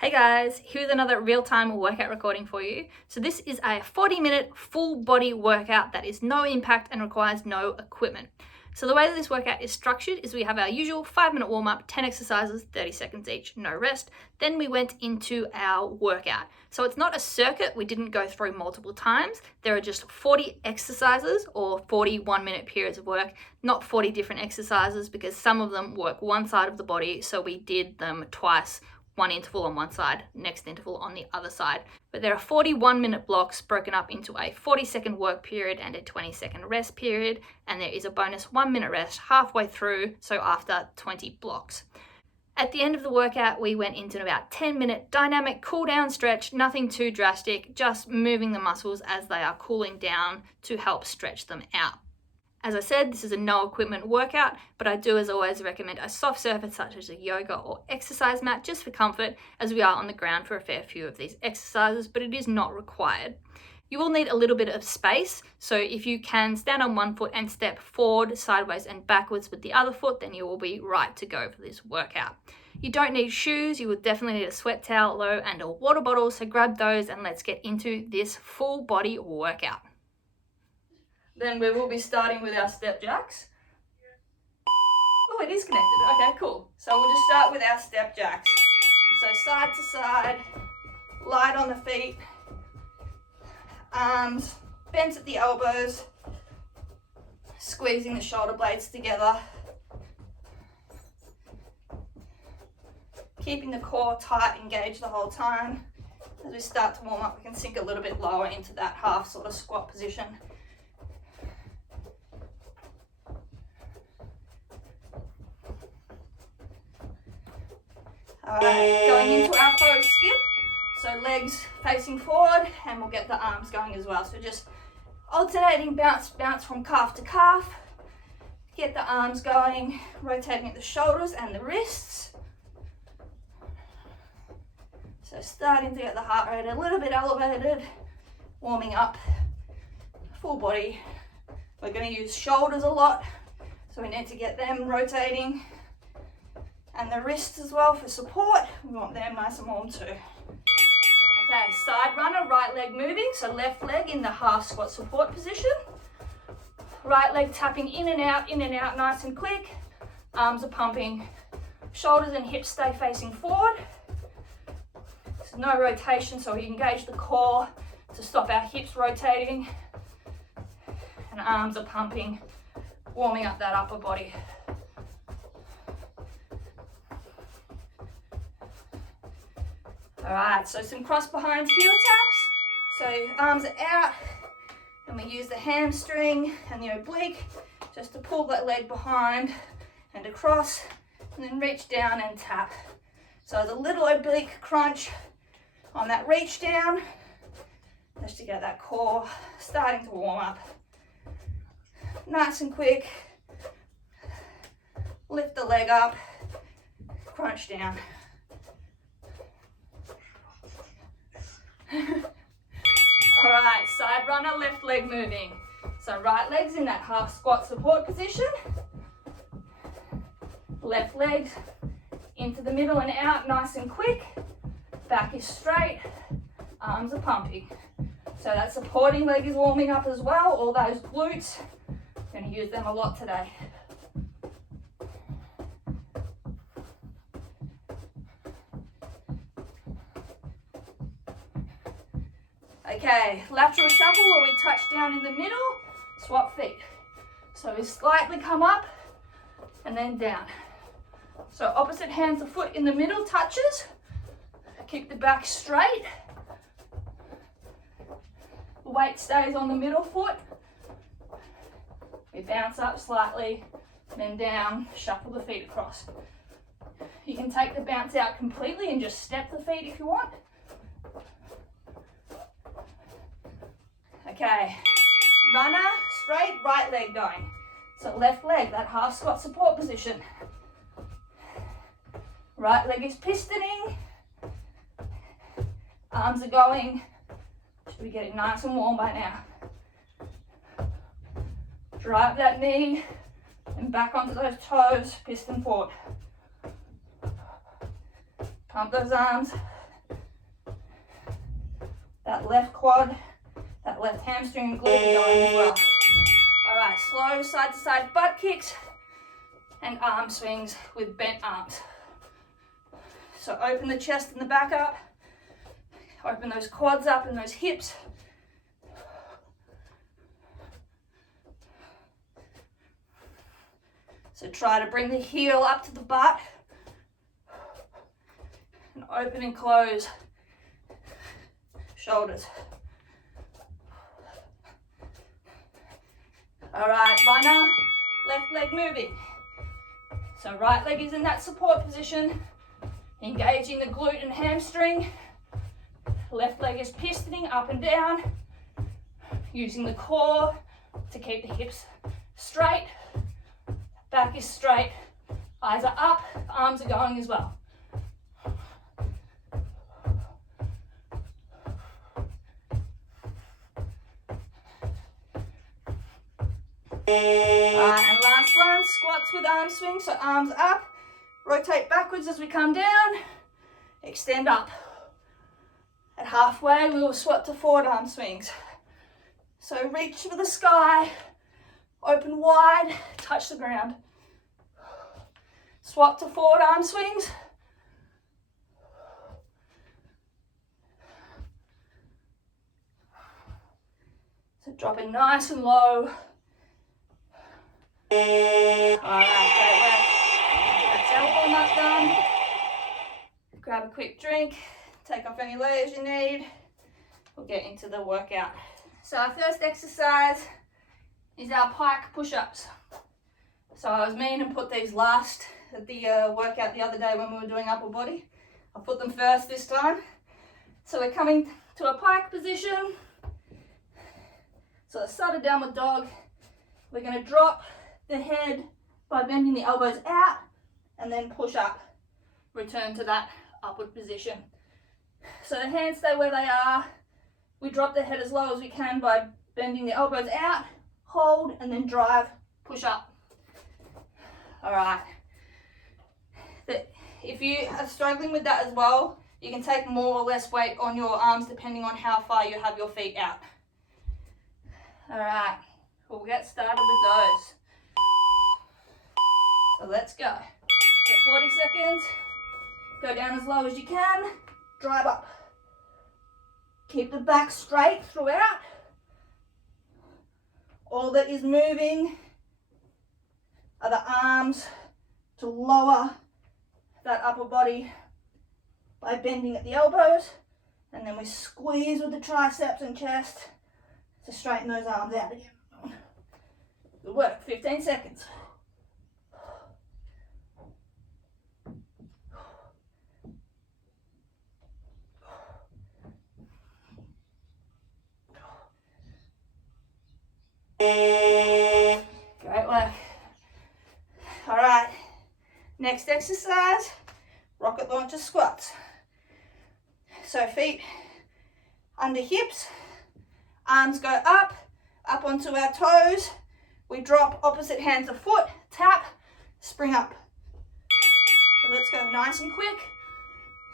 Hey guys, here's another real-time workout recording for you. So this is a 40-minute full body workout that is no impact and requires no equipment. So the way that this workout is structured is we have our usual 5-minute warm-up, 10 exercises, 30 seconds each, no rest. Then we went into our workout. So it's not a circuit, we didn't go through multiple times. There are just 40 exercises or 40 1-minute periods of work, not 40 different exercises because some of them work one side of the body, so we did them twice. One interval on one side, next interval on the other side. But there are 41-minute blocks broken up into a 40-second work period and a 20-second rest period, and there is a bonus 1-minute rest halfway through, so after 20 blocks. At the end of the workout, we went into about 10-minute dynamic cool down stretch, nothing too drastic, just moving the muscles as they are cooling down to help stretch them out. As I said, this is a no equipment workout, but I do as always recommend a soft surface such as a yoga or exercise mat just for comfort, as we are on the ground for a fair few of these exercises, but it is not required. You will need a little bit of space, so if you can stand on one foot and step forward, sideways and backwards with the other foot, then you will be right to go for this workout. You don't need shoes, you will definitely need a sweat towel though and a water bottle, so grab those and let's get into this full body workout. Then we will be starting with our step jacks. Oh, it is connected. Okay, cool. So we'll just start with our step jacks. So side to side, light on the feet, arms bent at the elbows, squeezing the shoulder blades together. Keeping the core tight, engaged the whole time. As we start to warm up, we can sink a little bit lower into that half sort of squat position. Alright, going into our faux skip, so legs facing forward, and we'll get the arms going as well. So just alternating bounce from calf to calf, get the arms going, rotating at the shoulders and the wrists. So starting to get the heart rate a little bit elevated, warming up, full body. We're going to use shoulders a lot, so we need to get them rotating. And the wrists as well for support. We want them nice and warm too. Okay, side runner, right leg moving. So left leg in the half squat support position. Right leg tapping in and out, nice and quick. Arms are pumping. Shoulders and hips stay facing forward. There's no rotation, so we engage the core to stop our hips rotating. And arms are pumping, warming up that upper body. Alright, so some cross behind heel taps. So arms are out, and we use the hamstring and the oblique just to pull that leg behind and across, and then reach down and tap. So there's a little oblique crunch on that reach down, just to get that core starting to warm up. Nice and quick. Lift the leg up, crunch down. Alright, side runner, left leg moving. So right leg's in that half squat support position. Left legs into the middle and out, nice and quick. Back is straight, arms are pumping. So that supporting leg is warming up as well, all those glutes. I'm going to use them a lot today. Okay, lateral shuffle where we touch down in the middle, swap feet. So we slightly come up and then down. So opposite hand to foot in the middle touches. Keep the back straight. The weight stays on the middle foot. We bounce up slightly, then down, shuffle the feet across. You can take the bounce out completely and just step the feet if you want. Okay, runner, straight, right leg going. So left leg, that half squat support position. Right leg is pistoning. Arms are going. Should be getting nice and warm by now. Drive that knee and back onto those toes, piston forward. Pump those arms. that left quad, that left hamstring and glute going as well. All right, slow side to side butt kicks and arm swings with bent arms. So open the chest and the back up, open those quads up and those hips. So try to bring the heel up to the butt and open and close shoulders. All right, runner, left leg moving. So right leg is in that support position, engaging the glute and hamstring. Left leg is pistoning up and down, using the core to keep the hips straight. Back is straight, eyes are up, arms are going as well. Alright, and last one, squats with arm swing. So arms up, rotate backwards as we come down, extend up. At halfway, we will swap to forward arm swings. So reach for the sky, open wide, touch the ground. Swap to forward arm swings. So dropping nice and low. Alright, great work. That's our warm-up done. Grab a quick drink, take off any layers you need. We'll get into the workout. So our first exercise is our pike push-ups. So I was mean and put these last at the workout the other day when we were doing upper body. I'll put them first this time. So we're coming to a pike position. So let's start a downward dog. We're going to drop the head by bending the elbows out and then push up. Return to that upward position. So the hands stay where they are. We drop the head as low as we can by bending the elbows out, hold, and then drive, push up. All right. If you are struggling with that as well, you can take more or less weight on your arms depending on how far you have your feet out. All right, we'll get started with those. So let's go. So 40 seconds, go down as low as you can, drive up. Keep the back straight throughout. All that is moving are the arms to lower that upper body by bending at the elbows, and then we squeeze with the triceps and chest to straighten those arms out again. Good work, 15 seconds. Great work. All right, next exercise, rocket launcher squats. So feet under hips, arms go up onto our toes. We drop opposite hand to foot, tap, spring up. So let's go nice and quick.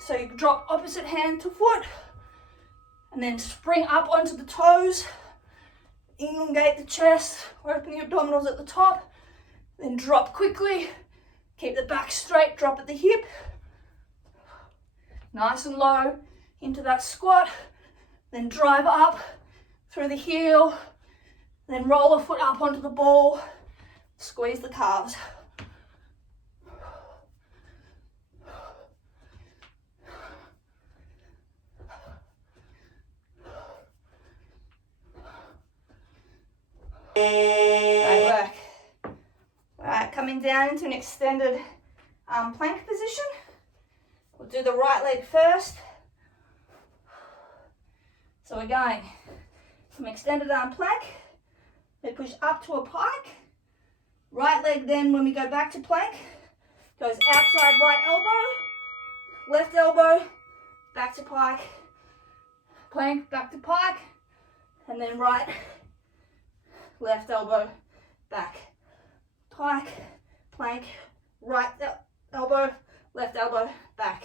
So you drop opposite hand to foot and then spring up onto the toes. Elongate the chest, open the abdominals at the top, then drop quickly. Keep the back straight, drop at the hip. Nice and low into that squat, then drive up through the heel, then roll the foot up onto the ball, squeeze the calves. Great work. All right, coming down into an extended plank position. We'll do the right leg first. So we're going from extended arm plank. We push up to a pike. Right leg then, when we go back to plank, goes outside right elbow, left elbow, back to pike, plank, back to pike, and then right, left elbow, back, pike, plank, right elbow, left elbow, back.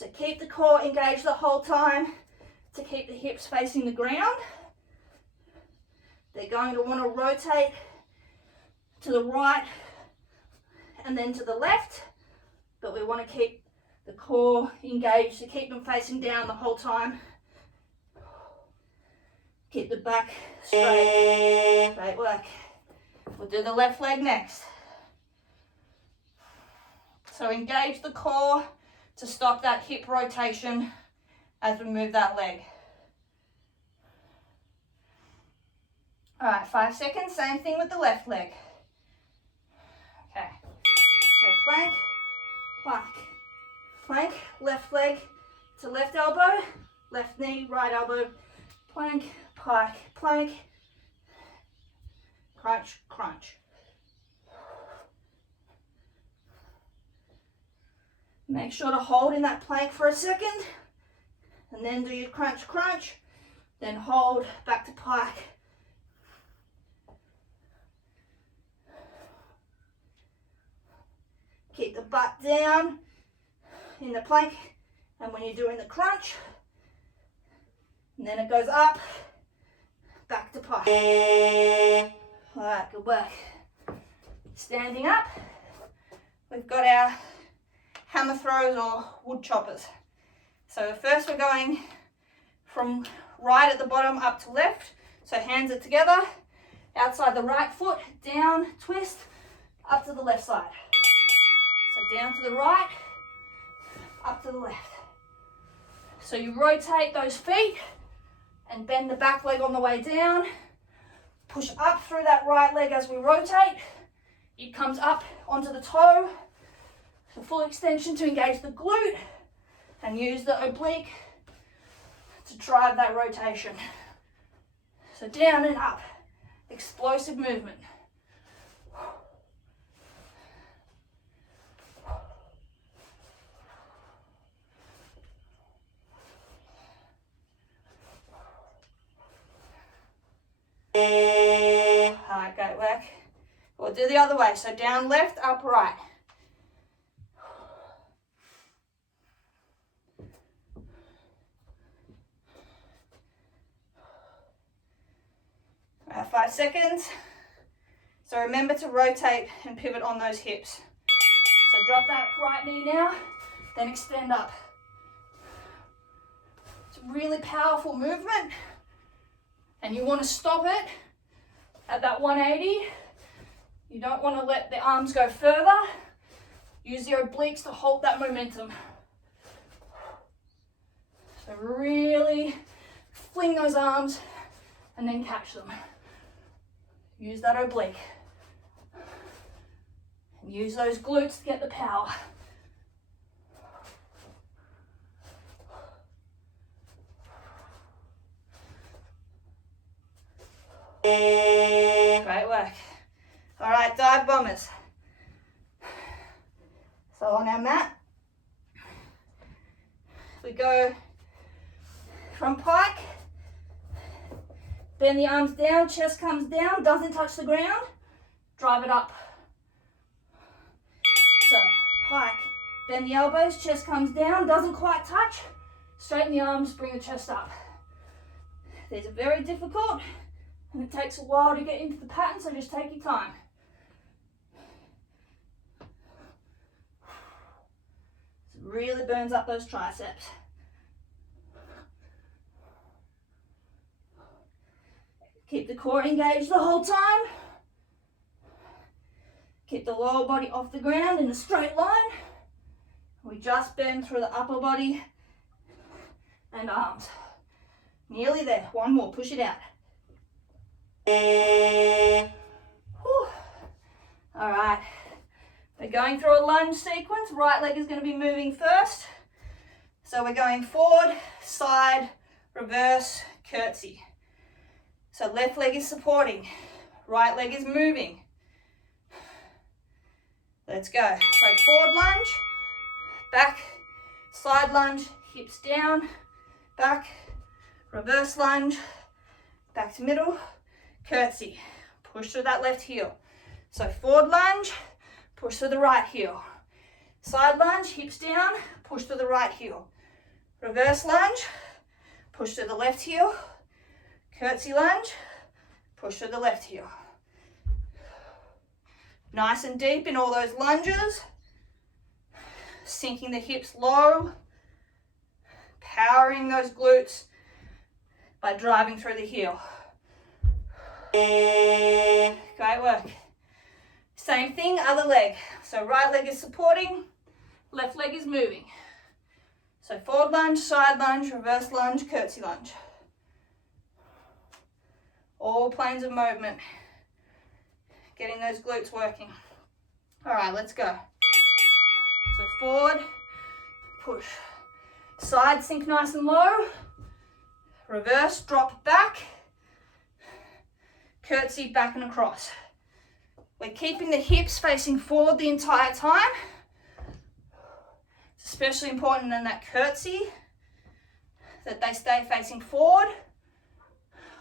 So keep the core engaged the whole time to keep the hips facing the ground. They're going to want to rotate to the right and then to the left, but we want to keep the core engaged to keep them facing down the whole time. Keep the back straight. Great work. We'll do the left leg next. So engage the core to stop that hip rotation as we move that leg. All right, 5 seconds, same thing with the left leg. Okay, so plank, pike, plank, left leg to left elbow, left knee, right elbow, plank, pike, plank, crunch, crunch. Make sure to hold in that plank for a second, and then do your crunch, crunch, then hold back to pike. Keep the butt down in the plank, and when you're doing the crunch, and then it goes up, back to pike. All right, good work. Standing up, we've got our hammer throws or wood choppers. So first we're going from right at the bottom up to left. So hands are together, outside the right foot, down, twist, up to the left side. So down to the right, up to the left. So you rotate those feet and bend the back leg on the way down. Push up through that right leg as we rotate. It comes up onto the toe. So full extension to engage the glute and use the oblique to drive that rotation. So down and up, explosive movement. All right, great work. We'll do the other way. So down left, up right. All right, 5 seconds. So remember to rotate and pivot on those hips. So drop that right knee now, then extend up. It's a really powerful movement, and you want to stop it at that 180. You don't want to let the arms go further. Use the obliques to hold that momentum. So really fling those arms and then catch them. Use that oblique. And use those glutes to get the power. Great work. All right, dive bombers. So on our mat, we go from pike, bend the arms down, chest comes down, doesn't touch the ground, drive it up. So pike, bend the elbows, chest comes down, doesn't quite touch, straighten the arms, bring the chest up. These are very difficult, and it takes a while to get into the pattern, so just take your time. It really burns up those triceps. Keep the core engaged the whole time. Keep the lower body off the ground in a straight line. We just bend through the upper body and arms. Nearly there. One more. Push it out. Whew. All right. We're going through a lunge sequence. Right leg is going to be moving first. So we're going forward, side, reverse, curtsy. So left leg is supporting, right leg is moving. Let's go. So forward lunge, back, side lunge, hips down, back, reverse lunge, back to middle, curtsy. Push through that left heel. So forward lunge, push through the right heel. Side lunge, hips down, push to the right heel. Reverse lunge, push to the left heel. Curtsy lunge, push to the left heel. Nice and deep in all those lunges. Sinking the hips low. Powering those glutes by driving through the heel. Great work. Same thing, other leg. So right leg is supporting, left leg is moving. So forward lunge, side lunge, reverse lunge, curtsy lunge. All planes of movement. Getting those glutes working. All right, let's go. So forward, push. Side sink nice and low. Reverse, drop back. Curtsy back and across. We're keeping the hips facing forward the entire time. It's especially important in that curtsy that they stay facing forward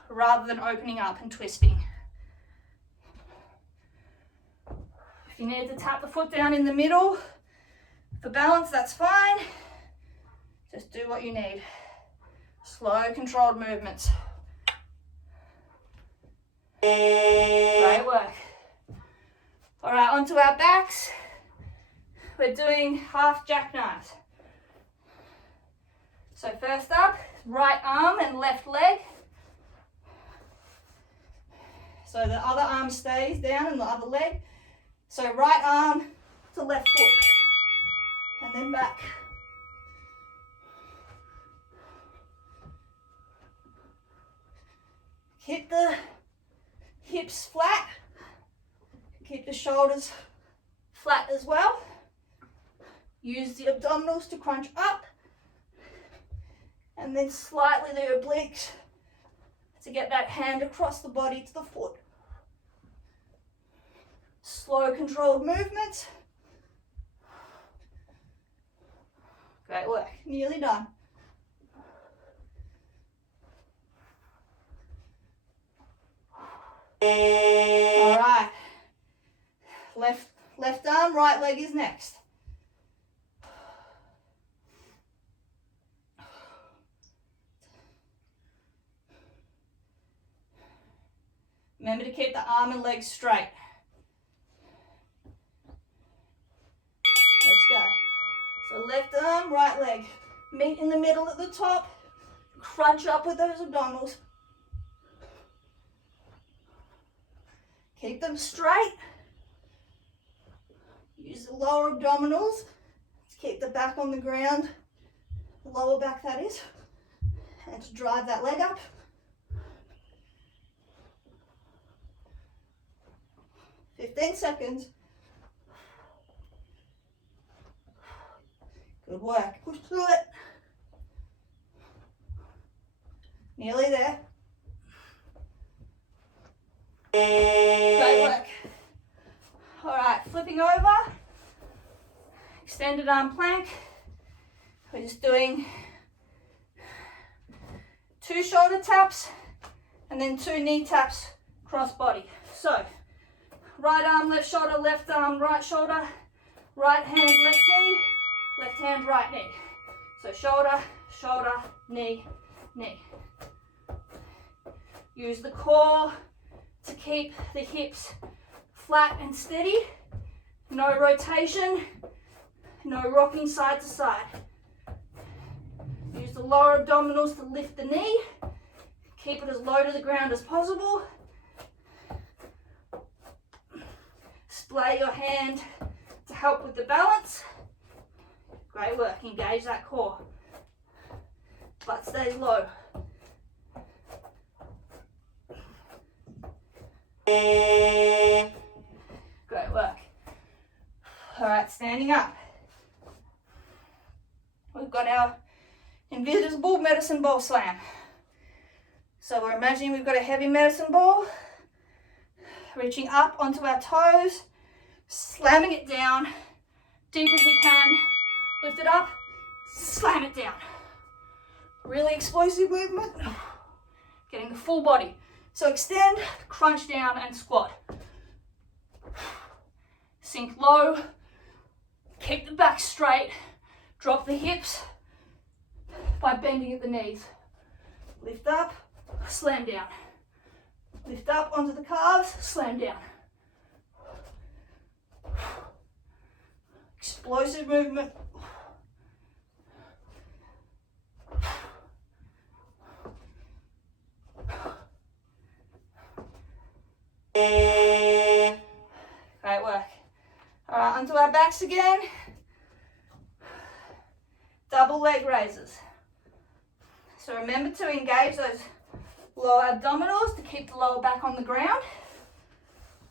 rather than opening up and twisting. If you need to tap the foot down in the middle for balance, that's fine. Just do what you need. Slow, controlled movements. Great work. All right, onto our backs. We're doing half jackknives. So first up, right arm and left leg. So the other arm stays down and the other leg. So right arm to left foot. And then back. Keep the hips flat. Keep the shoulders flat as well. Use the abdominals to crunch up. And then slightly the obliques to get that hand across the body to the foot. Slow, controlled movements. Great work. Nearly done. All right. Left arm, right leg is next. Remember to keep the arm and leg straight. Let's go. So left arm, right leg. Meet in the middle at the top. Crunch up with those abdominals. Keep them straight. Use the lower abdominals to keep the back on the ground, the lower back that is, and to drive that leg up. "15 seconds. Good work. Push through it. Nearly there. Great work. All right, flipping over. Extended arm plank. We're just doing 2 shoulder taps and then 2 knee taps cross body. So, right arm, left shoulder, left arm, right shoulder, right hand, left knee, left hand, right knee. So shoulder, shoulder, knee, knee. Use the core to keep the hips flat and steady. No rotation, no rocking side to side. Use the lower abdominals to lift the knee. Keep it as low to the ground as possible. Splay your hand to help with the balance. Great work, engage that core. Butt stays low. Great work. All right, standing up. We've got our invisible medicine ball slam. So we're imagining we've got a heavy medicine ball, reaching up onto our toes, slamming it down, deep as we can, lift it up, slam it down. Really explosive movement, getting the full body. So extend, crunch down and squat. Sink low, Keep the back straight. Drop the hips by bending at the knees. Lift up, slam down. Lift up onto the calves, slam down. Explosive movement. Great work. All right, onto our backs again. Double leg raises. So remember to engage those lower abdominals to keep the lower back on the ground.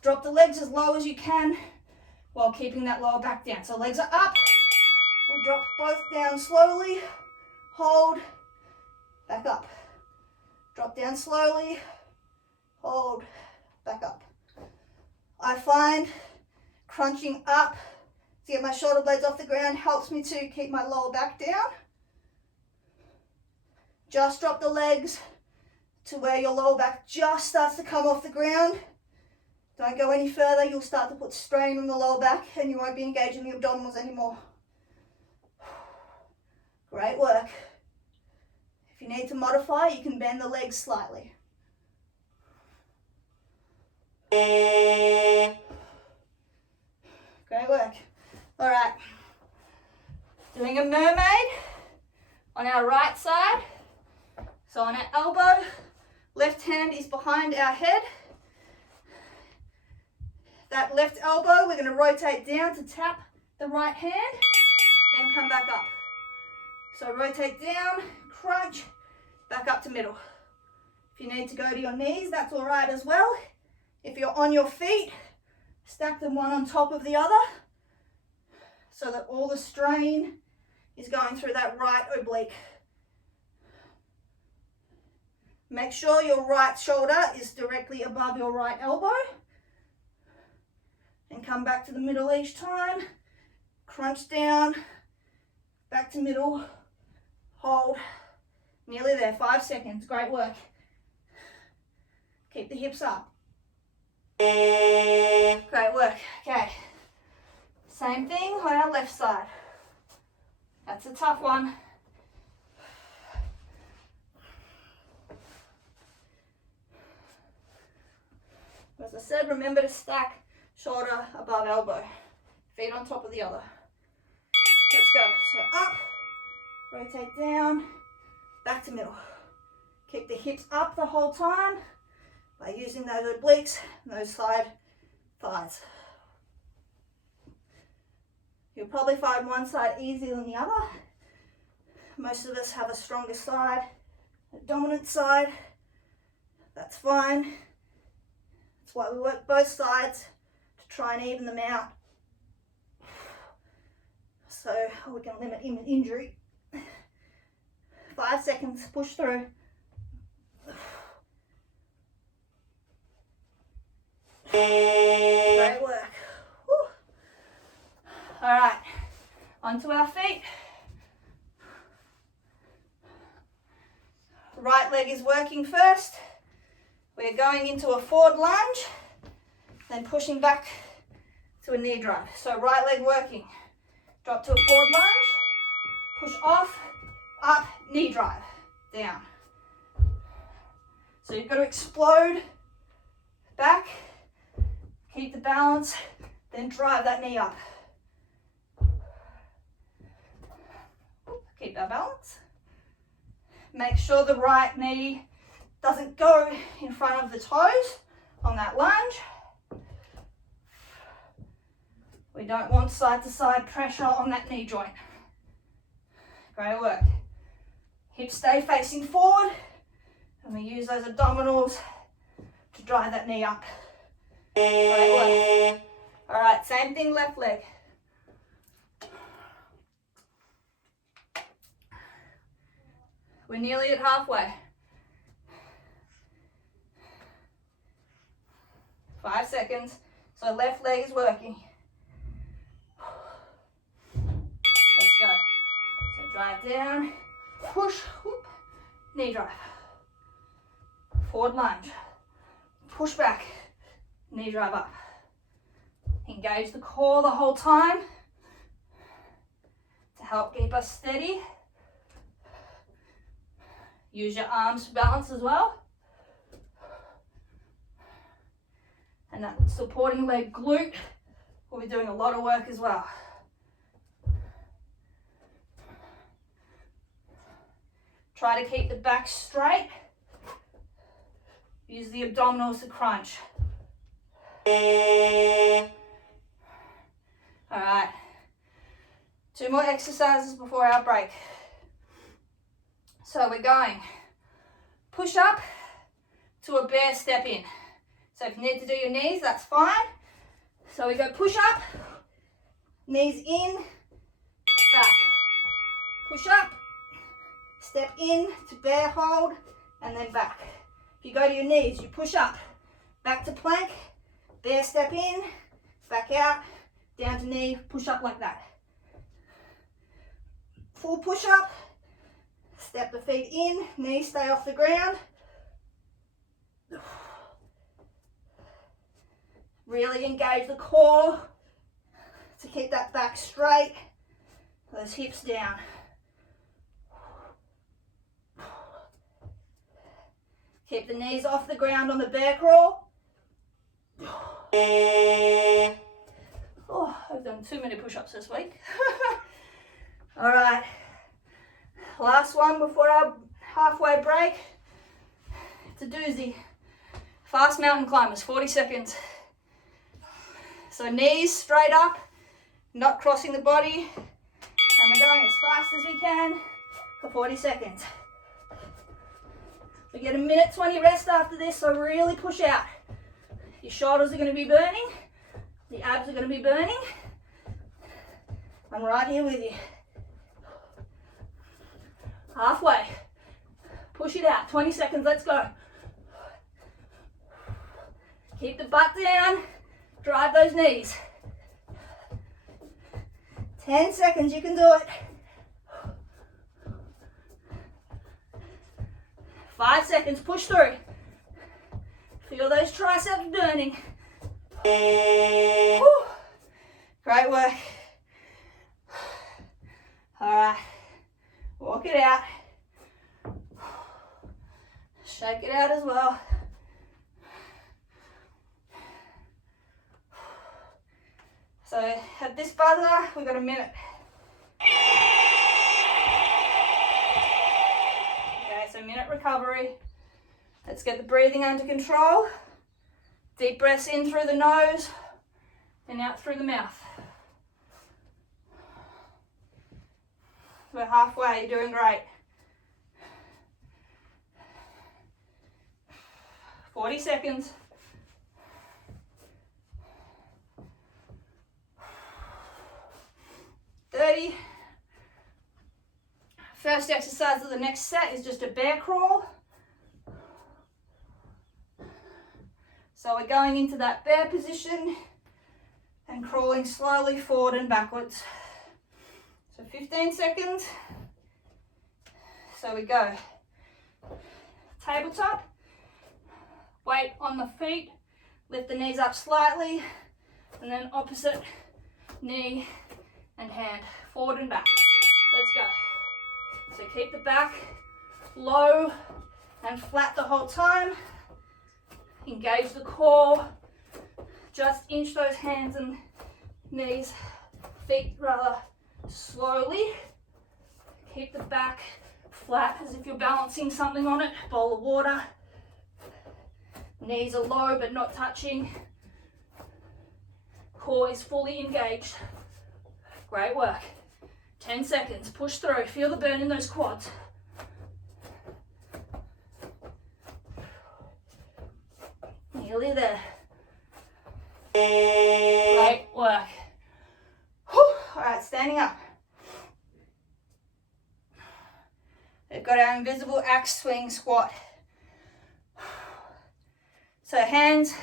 Drop the legs as low as you can while keeping that lower back down. So legs are up. We'll drop both down slowly. Hold. Back up. Drop down slowly. Hold. Back up. I find crunching up to get my shoulder blades off the ground helps me to keep my lower back down. Just drop the legs to where your lower back just starts to come off the ground. Don't go any further, you'll start to put strain on the lower back and you won't be engaging the abdominals anymore. Great work. If you need to modify, you can bend the legs slightly. Great work. All right. Doing a mermaid on our right side. So on our elbow, left hand is behind our head. That left elbow, we're going to rotate down to tap the right hand, then come back up. So rotate down, crunch, back up to middle. If you need to go to your knees, that's all right as well. If you're on your feet, stack them one on top of the other so that all the strain is going through that right oblique. Make sure your right shoulder is directly above your right elbow. And come back to the middle each time. Crunch down, back to middle, hold. Nearly there, 5 seconds, great work. Keep the hips up. Great work, okay. Same thing on our left side. That's a tough one. As I said, remember to stack shoulder above elbow, feet on top of the other. Let's go. So up, rotate down, back to middle. Keep the hips up the whole time by using those obliques and those side thighs. You'll probably find one side easier than the other. Most of us have a stronger side, a dominant side. That's fine. That's why we work both sides, to try and even them out so we can limit injury. 5 seconds, push through. Great work. Whew. All right, onto our feet. Right leg is working first. We're going into a forward lunge, then pushing back to a knee drive. So right leg working. Drop to a forward lunge, push off, up, knee drive, down. So you've got to explode back, keep the balance, then drive that knee up. Keep our balance. Make sure the right knee doesn't go in front of the toes on that lunge. We don't want side to side pressure on that knee joint. Great work. Hips stay facing forward and we use those abdominals to drive that knee up. Great work. All right, same thing, left leg. We're nearly at halfway. 5 seconds. So left leg is working. Let's go. So drive down, push, whoop, knee drive. Forward lunge. Push back, knee drive up. Engage the core the whole time. help keep us steady. Use your arms for balance as well. And that supporting leg glute will be doing a lot of work as well. Try to keep the back straight. Use the abdominals to crunch. All right, 2 more exercises before our break. So we're going push up to a bear step in. So if you need to do your knees, that's fine. So we go push up, knees in, back. Push up, step in to bear hold, and then back. If you go to your knees, you push up, back to plank, bear step in, back out, down to knee, push up like that. Full push up, step the feet in, knees stay off the ground. Really engage the core to keep that back straight, those hips down. Keep the knees off the ground on the bear crawl. Oh, I've done too many push-ups this week. All right, last one before our halfway break. It's a doozy. Fast mountain climbers, 40 seconds. So knees straight up, not crossing the body, and we're going as fast as we can for 40 seconds. We get a minute 20 rest after this, so really push out. Your shoulders are going to be burning, the abs are going to be burning. I'm right here with you. Halfway. Push it out, 20 seconds, let's go. Keep the butt down, drive those knees. 10 seconds, you can do it. 5 seconds, push through. Feel those triceps burning. Whew. Great work. All right, walk it out. Shake it out as well. So at this buzzer, we've got a minute. Okay, so minute recovery. Let's get the breathing under control. Deep breaths in through the nose and out through the mouth. We're halfway, you're doing great. 40 seconds. First exercise of the next set is just a bear crawl. So we're going into that bear position and crawling slowly forward and backwards. So 15 seconds. So we go tabletop, weight on the feet, lift the knees up slightly, and then opposite knee and hand, forward and back. Let's go. So keep the back low and flat the whole time. Engage the core. Just inch those hands and knees, feet rather, slowly. Keep the back flat as if you're balancing something on it, bowl of water. Knees are low but not touching. Core is fully engaged. Great work. 10 seconds, push through, feel the burn in those quads. Nearly there. Great work. Whew. All right, standing up. We've got our invisible axe swing squat. So hands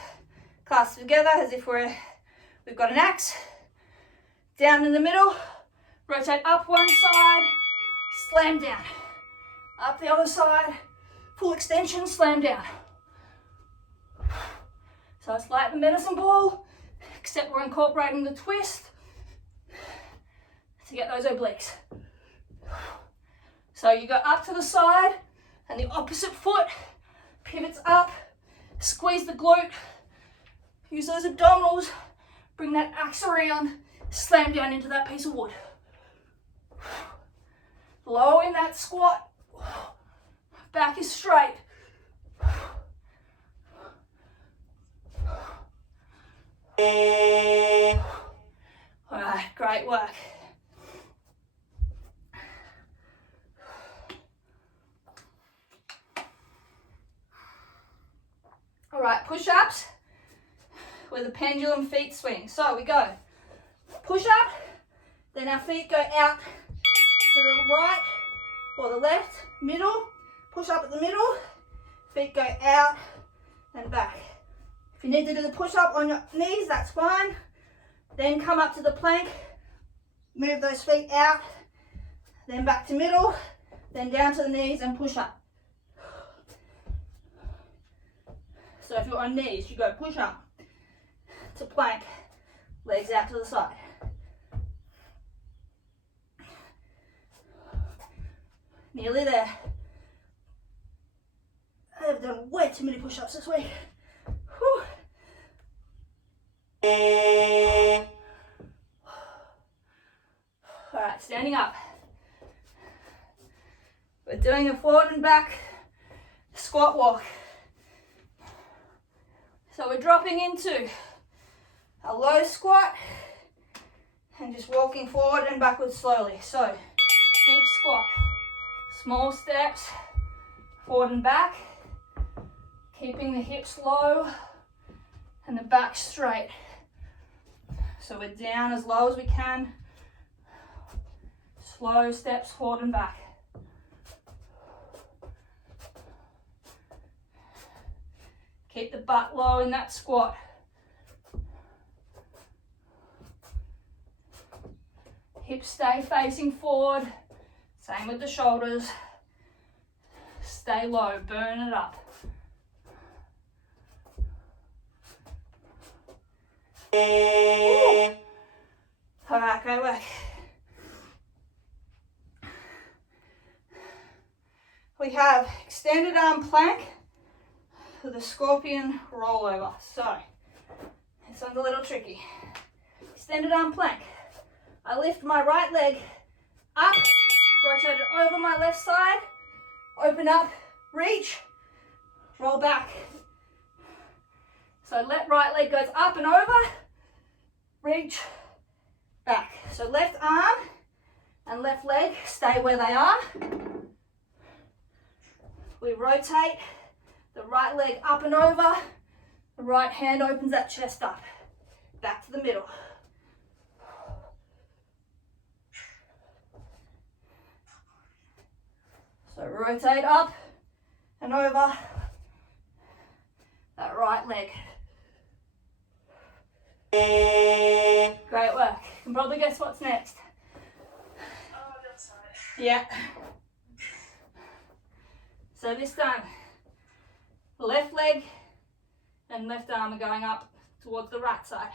clasped together as if we've got an axe. Down in the middle, rotate up one side, slam down. Up the other side, full extension, slam down. So it's like the medicine ball, except we're incorporating the twist. to get those obliques. So you go up to the side and the opposite foot pivots up, squeeze the glute, use those abdominals, bring that axe around, slam down into that piece of wood. Low in that squat, back is straight. All right, great work. All right, push-ups with a pendulum feet swing. So we go push-up, then our feet go out to the right or the left, middle, push up at the middle, feet go out and back. If you need to do the push-up on your knees, that's fine. Then come up to the plank, move those feet out, then back to middle, then down to the knees and push up. So if you're on knees, you go push up to plank, legs out to the side. Nearly there. I've done way too many push-ups this week. Whew. All right, standing up. We're doing a forward and back squat walk. So we're dropping into a low squat and just walking forward and backwards slowly. So deep squat, small steps, forward and back, keeping the hips low and the back straight. So we're down as low as we can. Slow steps forward and back. Keep the butt low in that squat. Hips stay facing forward. Same with the shoulders. Stay low, burn it up. Ooh. All right, great work. We have extended arm plank with a scorpion rollover. So, this one's a little tricky. Extended arm plank. I lift my right leg up, rotate it over my left side, open up, reach, roll back. So left right leg goes up and over, reach, back. So left arm and left leg stay where they are. We rotate the right leg up and over, the right hand opens that chest up, back to the middle. So rotate up and over that right leg. Great work. You can probably guess what's next. Oh, that's side. Yeah. So this time, left leg and left arm are going up towards the right side.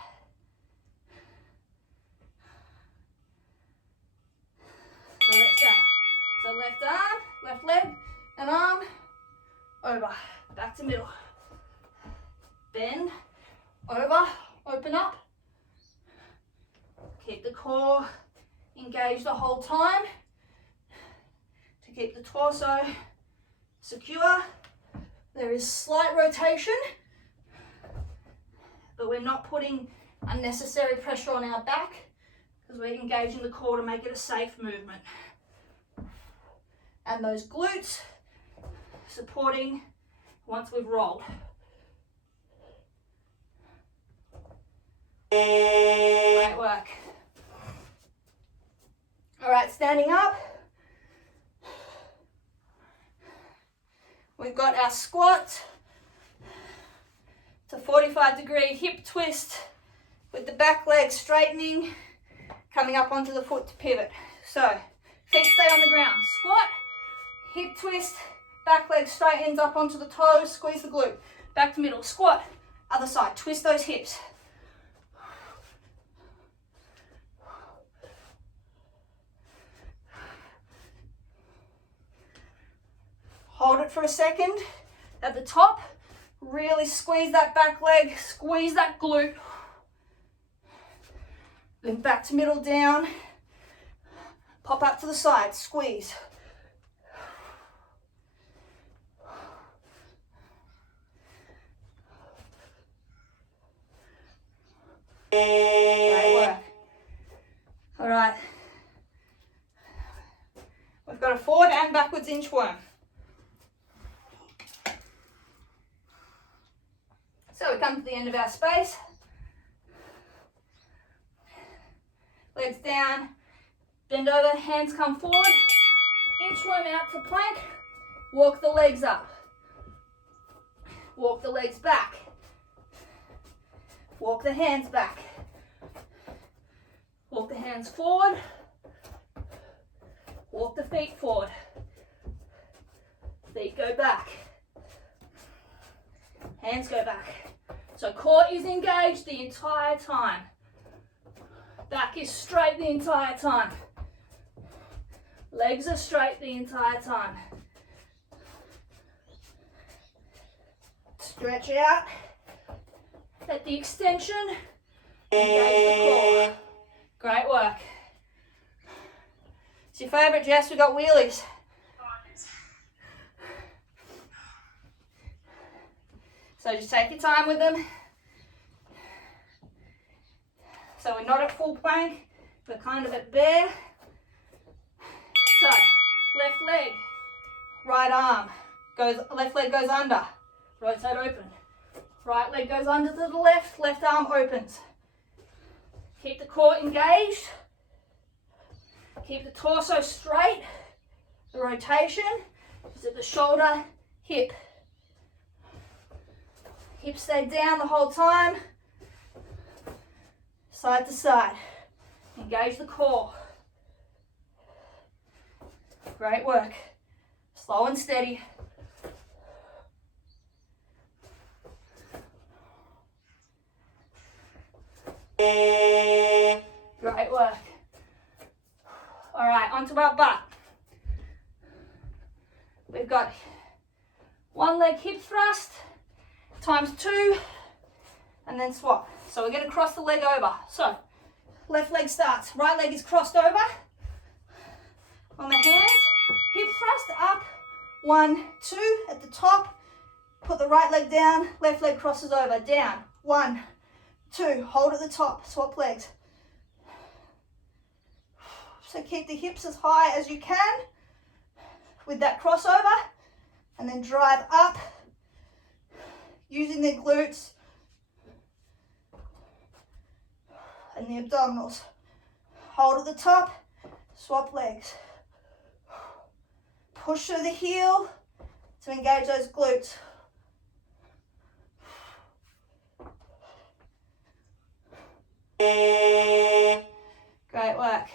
So let's go. So left arm, left leg and arm, over, back to middle. Bend, over, open up. Keep the core engaged the whole time to keep the torso secure. There is slight rotation, but we're not putting unnecessary pressure on our back because we're engaging the core to make it a safe movement. And those glutes supporting once we've rolled. Great work. All right, standing up. We've got our squat to 45-degree hip twist with the back leg straightening, coming up onto the foot to pivot. So feet stay on the ground. Squat, hip twist, back leg straightens up onto the toes, squeeze the glute. Back to middle, squat, other side, twist those hips. hold it for a second. At the top, really squeeze that back leg, squeeze that glute. Then back to middle, down. Pop up to the side, squeeze. Great work. All right. We've got a forward and backwards inchworm. So we come to the end of our space. Legs down, bend over, hands come forward. Inchworm out to plank. Walk the legs up. Walk the legs back. Walk the hands back. Walk the hands forward. Walk the feet forward. Feet go back. Hands go back. So core is engaged the entire time. Back is straight the entire time. Legs are straight the entire time. Stretch out. At the extension, engage the core. Great work. It's your favourite, Jess? We've got wheelies. So just take your time with them. So we're not at full plank, we're kind of at bare. So left leg, right arm goes, left leg goes under, rotate open. Right leg goes under to the left, left arm opens. Keep the core engaged. Keep the torso straight. The rotation is at the shoulder, hip. Hip stay down the whole time. Side to side. Engage the core. Great work. Slow and steady. Great work. All right, onto our butt. We've got one leg hip thrust times 2 and then swap. So we're going to cross the leg over. So left leg starts, right leg is crossed over. On the hands, hip thrust up, 1, 2 at the top. Put the right leg down, left leg crosses over, down, 1, 2, hold at the top, swap legs. So keep the hips as high as you can with that crossover and then drive up using the glutes and the abdominals. Hold at the top, swap legs. Push through the heel to engage those glutes. Great work.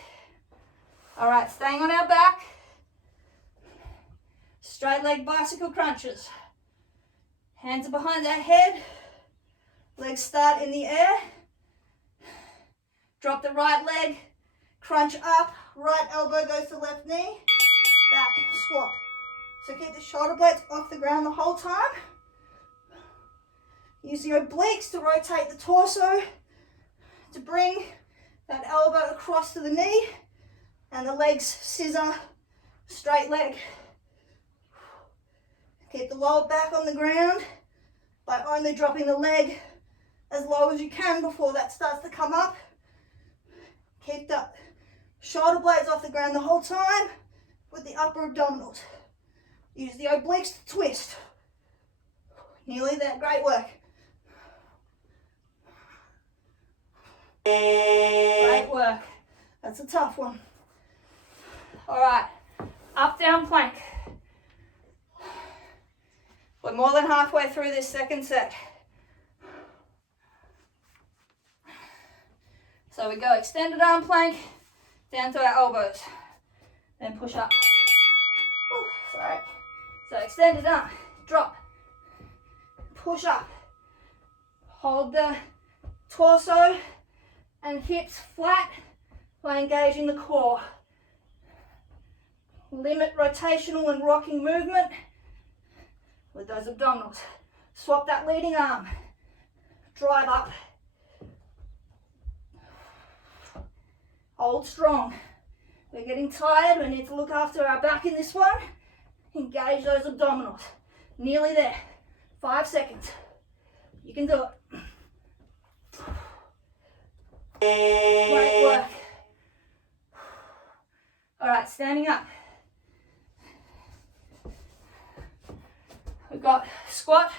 All right, staying on our back. Straight leg bicycle crunches. Hands are behind our head. Legs start in the air. Drop the right leg, crunch up, right elbow goes to left knee, back, swap. So keep the shoulder blades off the ground the whole time. Use the obliques to rotate the torso, to bring that elbow across to the knee, and the legs scissor, straight leg. Keep the lower back on the ground by only dropping the leg as low as you can before that starts to come up. Keep the shoulder blades off the ground the whole time with the upper abdominals. Use the obliques to twist. Nearly there, great work. Great work. That's a tough one. All right, up, down, plank. We're more than halfway through this second set. So we go extended arm plank, down to our elbows, then push up. Ooh, sorry. So extended arm, drop, push up. Hold the torso and hips flat by engaging the core. Limit rotational and rocking movement with those abdominals. Swap that leading arm. Drive up. Hold strong. We're getting tired. We need to look after our back in this one. Engage those abdominals. Nearly there. 5 seconds. You can do it. Great work. All right, standing up. We've got squat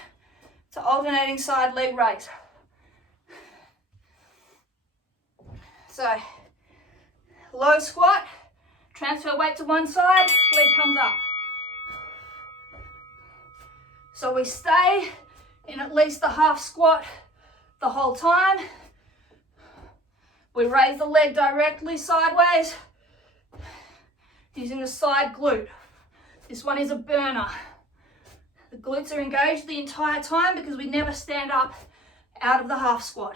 to alternating side leg raise. So, low squat, transfer weight to one side, leg comes up. So we stay in at least the half squat the whole time. We raise the leg directly sideways using the side glute. This one is a burner. The glutes are engaged the entire time because we never stand up out of the half squat.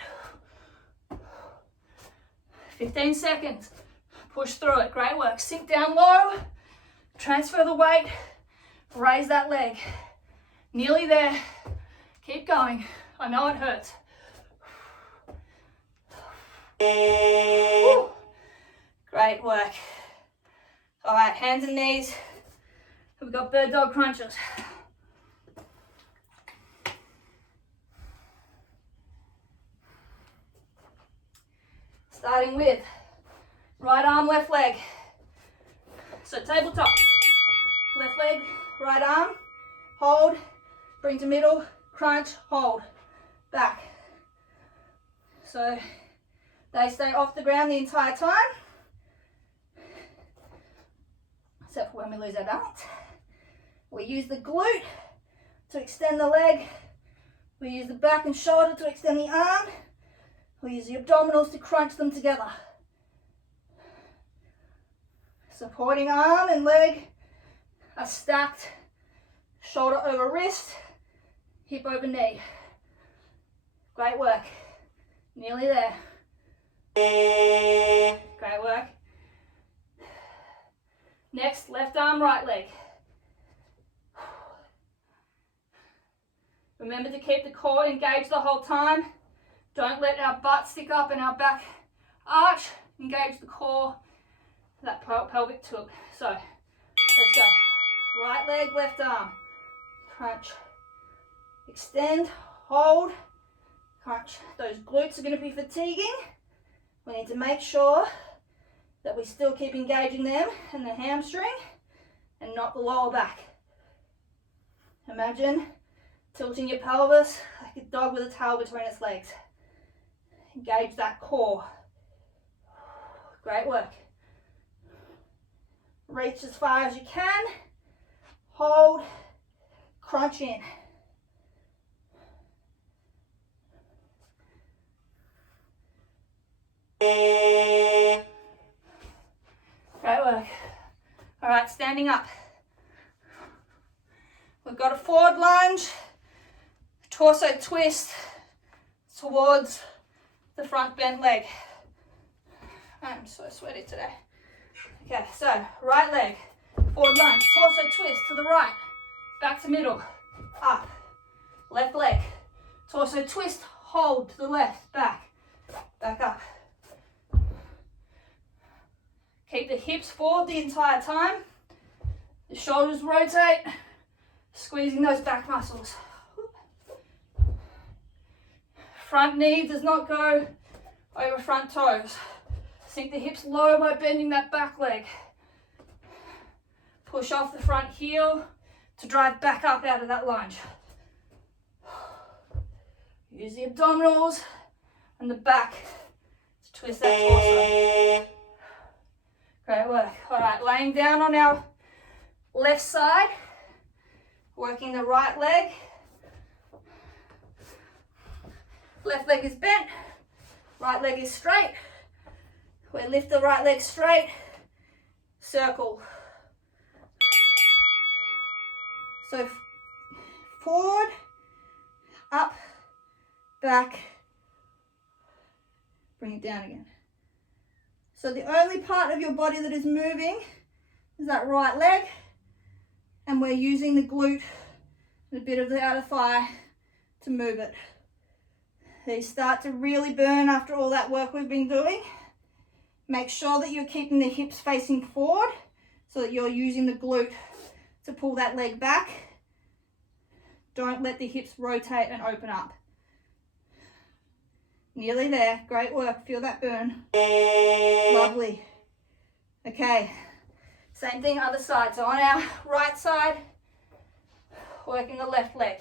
15 seconds. Push through it. Great work. Sink down low. Transfer the weight. Raise that leg. Nearly there. Keep going. I know it hurts. Woo. Great work. All right, hands and knees. We've got bird dog crunches. Starting with right arm, left leg. So tabletop. Left leg, right arm. Hold. Bring to middle. Crunch. Hold. Back. So they stay off the ground the entire time, except for when we lose our balance. We use the glute to extend the leg. We use the back and shoulder to extend the arm. We use the abdominals to crunch them together. Supporting arm and leg are stacked, shoulder over wrist, hip over knee. Great work. Nearly there. Great work. Next, left arm, right leg. Remember to keep the core engaged the whole time. Don't let our butt stick up and our back arch. Engage the core, that pelvic tilt. So, let's go. Right leg, left arm. Crunch. Extend, hold, crunch. Those glutes are going to be fatiguing. We need to make sure that we still keep engaging them and the hamstring and not the lower back. Imagine tilting your pelvis like a dog with a tail between its legs. Engage that core. Great work. Reach as far as you can. Hold. Crunch in. Great work. All right, standing up. We've got a forward lunge, torso twist towards the front bent leg. I'm so sweaty today. Okay, so right leg, forward lunge, torso twist to the right, back to middle, up. Left leg, torso twist, hold to the left, back up. Keep the hips forward the entire time. The shoulders rotate, squeezing those back muscles. Front knee does not go over front toes. Sink the hips low by bending that back leg. Push off the front heel to drive back up out of that lunge. Use the abdominals and the back to twist that torso. Great work. All right, laying down on our left side, working the right leg. Left leg is bent, right leg is straight. We lift the right leg straight, circle. So forward, up, back, bring it down again. So the only part of your body that is moving is that right leg, and we're using the glute and a bit of the outer thigh to move it. These start to really burn after all that work we've been doing. Make sure that you're keeping the hips facing forward so that you're using the glute to pull that leg back. Don't let the hips rotate and open up. Nearly there. Great work. Feel that burn. Lovely. Okay. Same thing other side. So on our right side, working the left leg.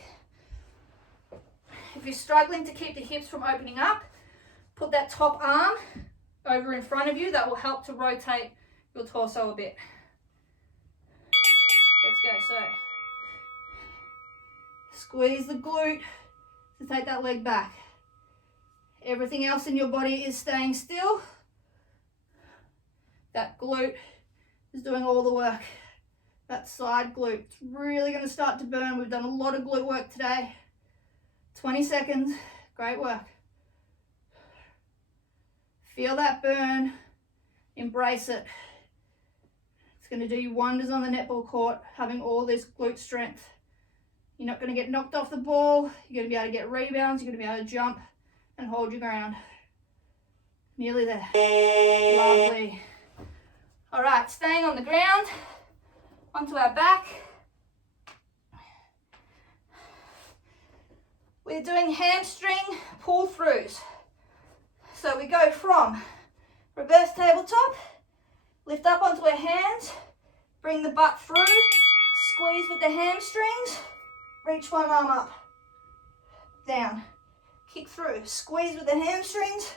If you're struggling to keep the hips from opening up, put that top arm over in front of you. That will help to rotate your torso a bit. Let's go. So squeeze the glute to take that leg back. Everything else in your body is staying still. That glute is doing all the work. That side glute, it's really going to start to burn. We've done a lot of glute work today. 20 seconds, great work. Feel that burn, embrace it. It's going to do you wonders on the netball court, having all this glute strength. You're not going to get knocked off the ball. You're going to be able to get rebounds. You're going to be able to jump and hold your ground. Nearly there. Lovely. All right, staying on the ground, onto our back. We're doing hamstring pull-throughs. So we go from reverse tabletop, lift up onto our hands, bring the butt through, squeeze with the hamstrings, reach one arm up, down, kick through, squeeze with the hamstrings,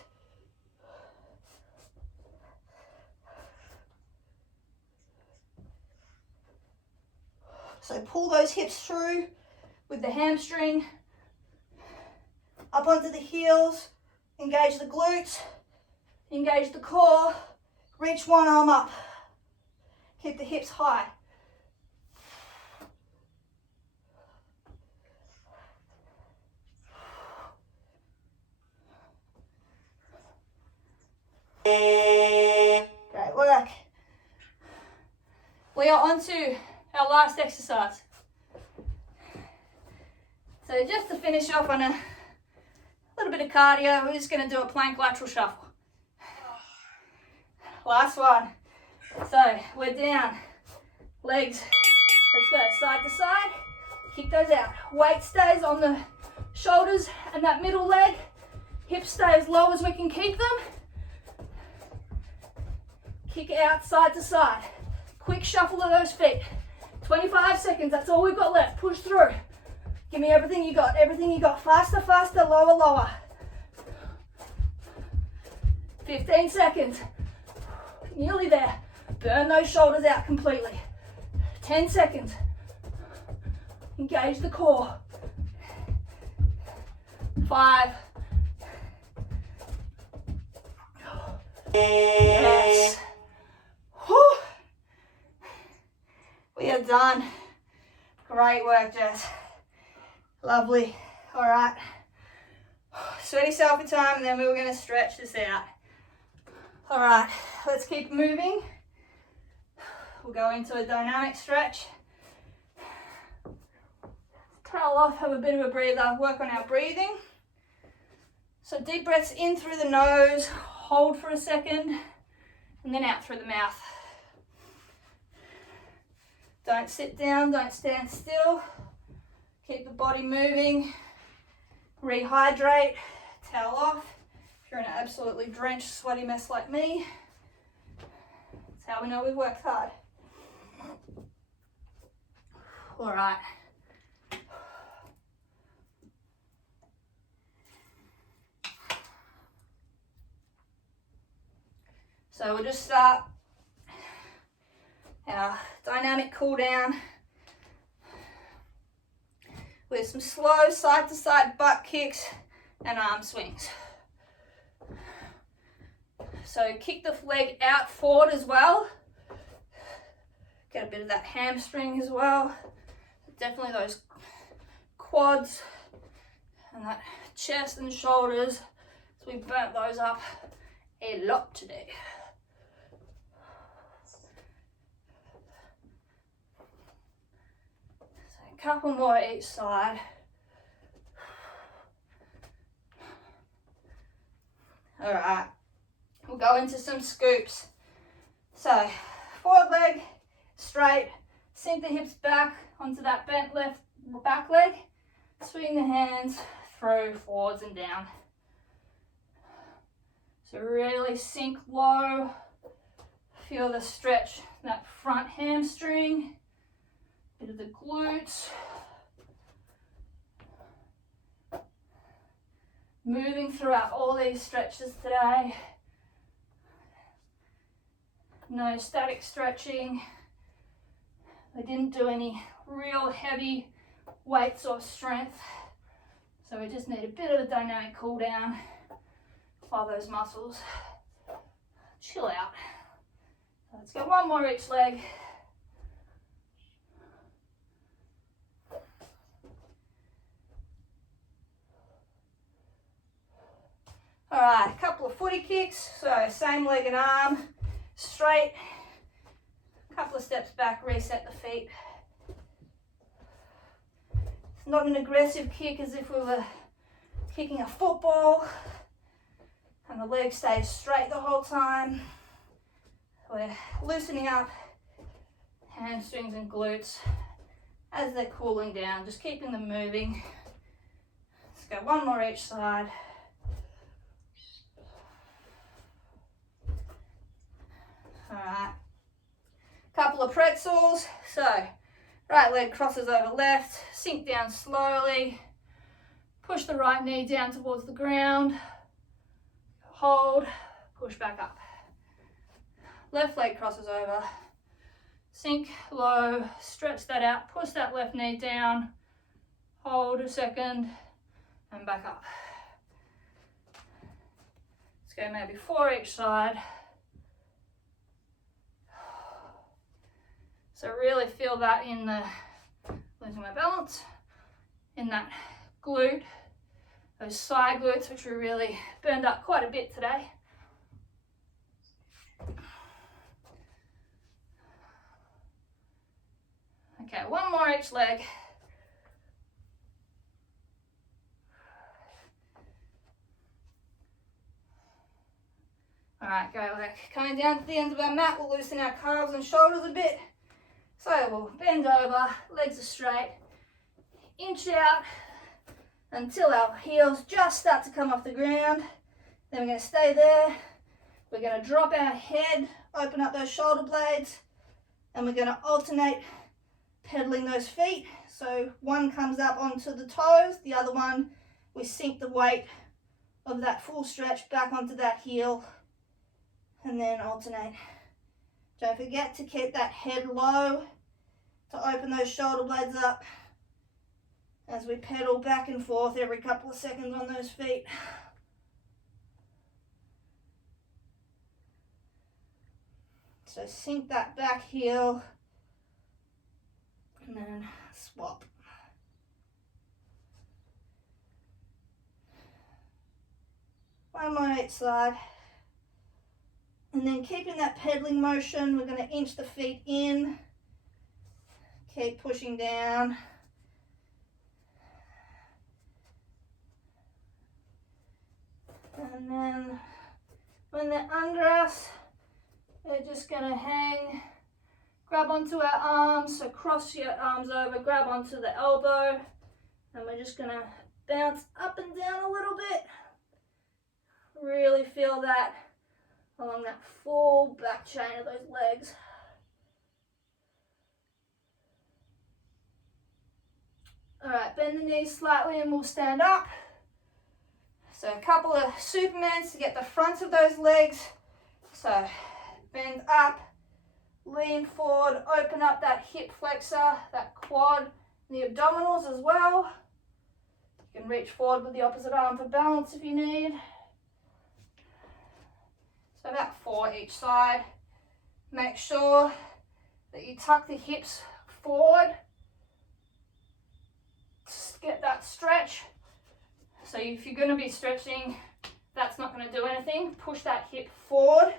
so pull those hips through with the hamstring, up onto the heels, engage the glutes, engage the core, reach one arm up, keep the hips high. Great work. We are on to our last exercise. So just to finish off on a little bit of cardio, we're just going to do a plank lateral shuffle. Last one. So we're down, legs, let's go side to side, kick those out. Weight stays on the shoulders and that middle leg, hips stay as low as we can keep them. Kick out side to side. Quick shuffle of those feet. 25 seconds, that's all we've got left. Push through. Give me everything you got, everything you got. Faster, faster, lower, lower. 15 seconds. Nearly there. Burn those shoulders out completely. 10 seconds. Engage the core. 5. Yes. Whew. We are done. Great work, Jess. Lovely. All right. Sweat yourself in time, and then we were going to stretch this out. All right, let's keep moving. We'll go into a dynamic stretch. Trail off, have a bit of a breather, work on our breathing. So deep breaths in through the nose, hold for a second, and then out through the mouth. Don't sit down, don't stand still. Keep the body moving. Rehydrate, towel off. If you're in an absolutely drenched, sweaty mess like me, that's how we know we've worked hard. All right. So we'll just start our dynamic cool down with some slow side to side butt kicks and arm swings. So kick the leg out forward as well. Get a bit of that hamstring as well. Definitely those quads and that chest and shoulders. So we burnt those up a lot today. So couple more each side. All right, we'll go into some scoops. So forward leg, straight, sink the hips back onto that bent left back leg, swing the hands through, forwards and down. So really sink low, feel the stretch, that front hamstring, bit of the glutes. Moving throughout all these stretches today. No static stretching. I didn't do any real heavy weights or strength. So we just need a bit of a dynamic cool down while those muscles chill out. So let's go one more each leg. All right, a couple of footy kicks. So same leg and arm, straight, a couple of steps back, reset the feet. It's not an aggressive kick as if we were kicking a football, and the leg stays straight the whole time. We're loosening up hamstrings and glutes as they're cooling down, just keeping them moving. Let's go one more each side. All right, couple of pretzels. So right leg crosses over left, sink down slowly, push the right knee down towards the ground, hold, push back up. Left leg crosses over, sink low, stretch that out, push that left knee down, hold a second and back up. Let's go maybe 4 each side. So really feel that in the, losing my balance, in that glute, those side glutes, which were really burned up quite a bit today. Okay, one more each leg. All right, go like coming down to the ends of our mat, we'll loosen our calves and shoulders a bit. So we'll bend over, legs are straight, inch out until our heels just start to come off the ground. Then we're going to stay there. We're going to drop our head, open up those shoulder blades, and we're going to alternate pedaling those feet. So one comes up onto the toes, the other one we sink the weight of that full stretch back onto that heel, and then alternate. Don't forget to keep that head low to open those shoulder blades up as we pedal back and forth every couple of seconds on those feet. So sink that back heel and then swap. One more each side. And then keeping that pedaling motion, we're going to inch the feet in, keep pushing down. And then when they're under us, we're just going to hang, grab onto our arms, so cross your arms over, grab onto the elbow, and we're just going to bounce up and down a little bit. Really feel that along that full back chain of those legs. All right, bend the knees slightly and we'll stand up. So a couple of Supermans to get the front of those legs. So bend up, lean forward, open up that hip flexor, that quad, and the abdominals as well. You can reach forward with the opposite arm for balance if you need. So about 4 each side. Make sure that you tuck the hips forward. Just get that stretch. So if you're going to be stretching, that's not going to do anything. Push that hip forward.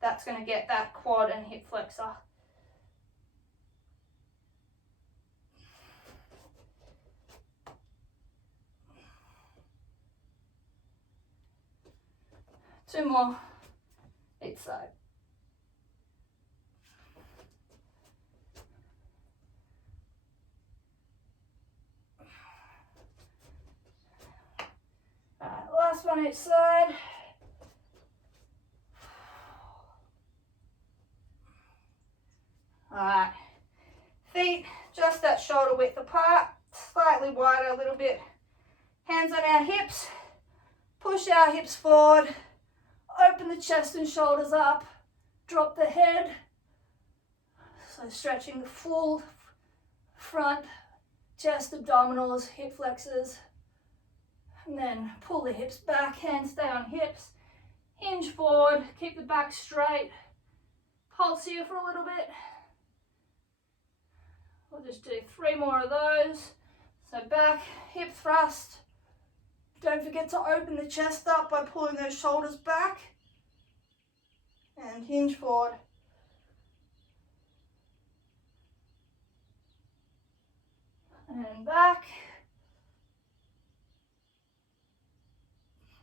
That's going to get that quad and hip flexor. 2 more each side. Alright, last one each side. Alright, feet just at shoulder width apart, slightly wider a little bit. Hands on our hips, push our hips forward, open the chest and shoulders up, drop the head. So stretching the full front, chest, abdominals, hip flexors. And then pull the hips back, hands stay on hips. Hinge forward, keep the back straight. Pulse here for a little bit. We'll just do 3 more of those. So back, hip thrust. Don't forget to open the chest up by pulling those shoulders back. And hinge forward. And back.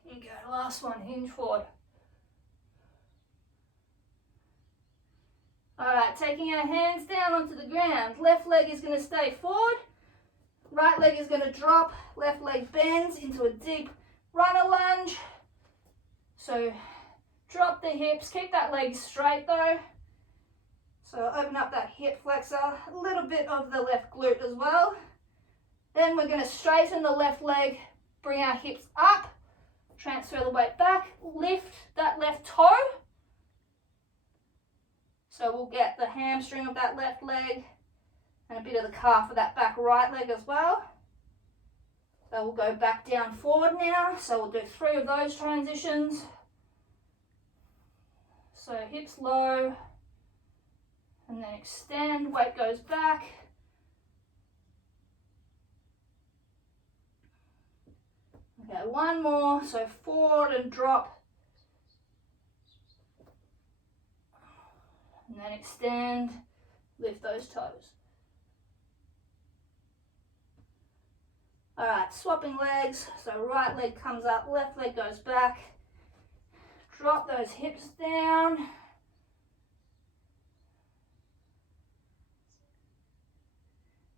And go, last one, hinge forward. Alright, taking our hands down onto the ground. Left leg is going to stay forward. Right leg is going to drop. Left leg bends into a deep runner lunge. So drop the hips. Keep that leg straight though. So open up that hip flexor. A little bit of the left glute as well. Then we're going to straighten the left leg. Bring our hips up. Transfer the weight back. Lift that left toe. So we'll get the hamstring of that left leg and a bit of the calf of that back right leg as well. So we'll go back down forward now. So we'll do 3 of those transitions. So hips low and then extend, weight goes back. Okay, 1 more, so forward and drop. And then extend, lift those toes. Alright, swapping legs. So right leg comes up, left leg goes back. Drop those hips down.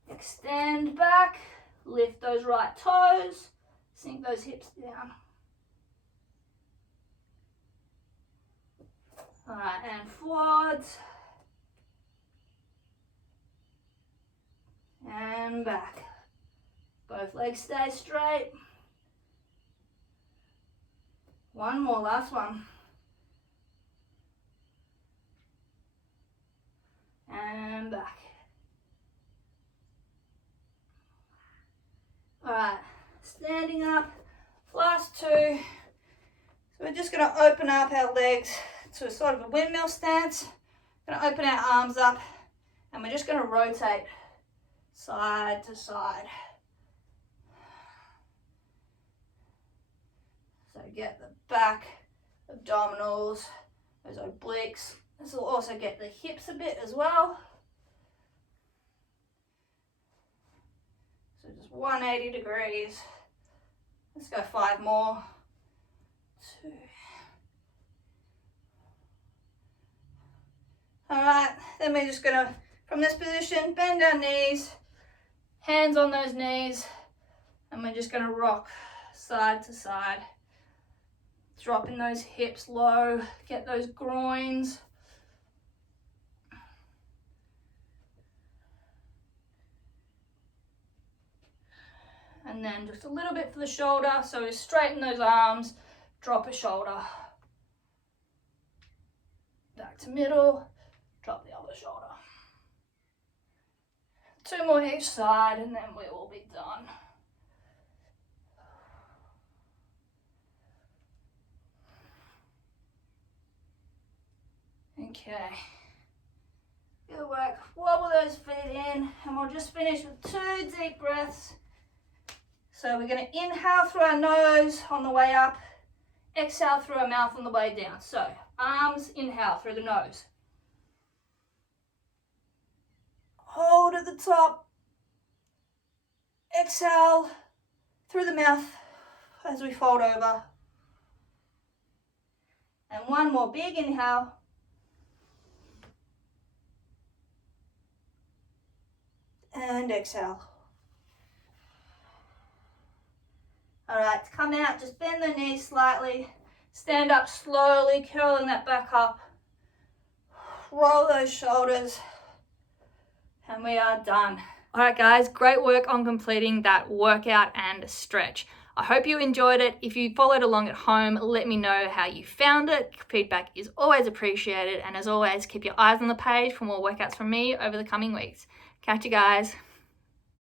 Extend back, lift those right toes, sink those hips down. Alright, and forwards. And back. Both legs stay straight. 1 more, last one. And back. Alright, standing up, last 2. So we're just going to open up our legs to a sort of a windmill stance. Going to open our arms up and we're just going to rotate side to side. So get the back, abdominals, those obliques. This will also get the hips a bit as well. So just 180 degrees. Let's go 5 more. 2. Alright, then we're just gonna, from this position, bend our knees, hands on those knees, and we're just gonna rock side to side. Dropping those hips low, get those groins. And then just a little bit for the shoulder, so straighten those arms, drop a shoulder. Back to middle, drop the other shoulder. 2 more each side and then we will be done. Okay, good work. Wobble those feet in and we'll just finish with 2 deep breaths. So we're going to inhale through our nose on the way up, exhale through our mouth on the way down. So arms, inhale through the nose. Hold at the top. Exhale through the mouth as we fold over. And one more big inhale. And exhale. All right, come out, just bend the knees slightly. Stand up slowly, curling that back up. Roll those shoulders. And we are done. All right, guys, great work on completing that workout and stretch. I hope you enjoyed it. If you followed along at home, let me know how you found it. Feedback is always appreciated. And as always, keep your eyes on the page for more workouts from me over the coming weeks. Catch you guys.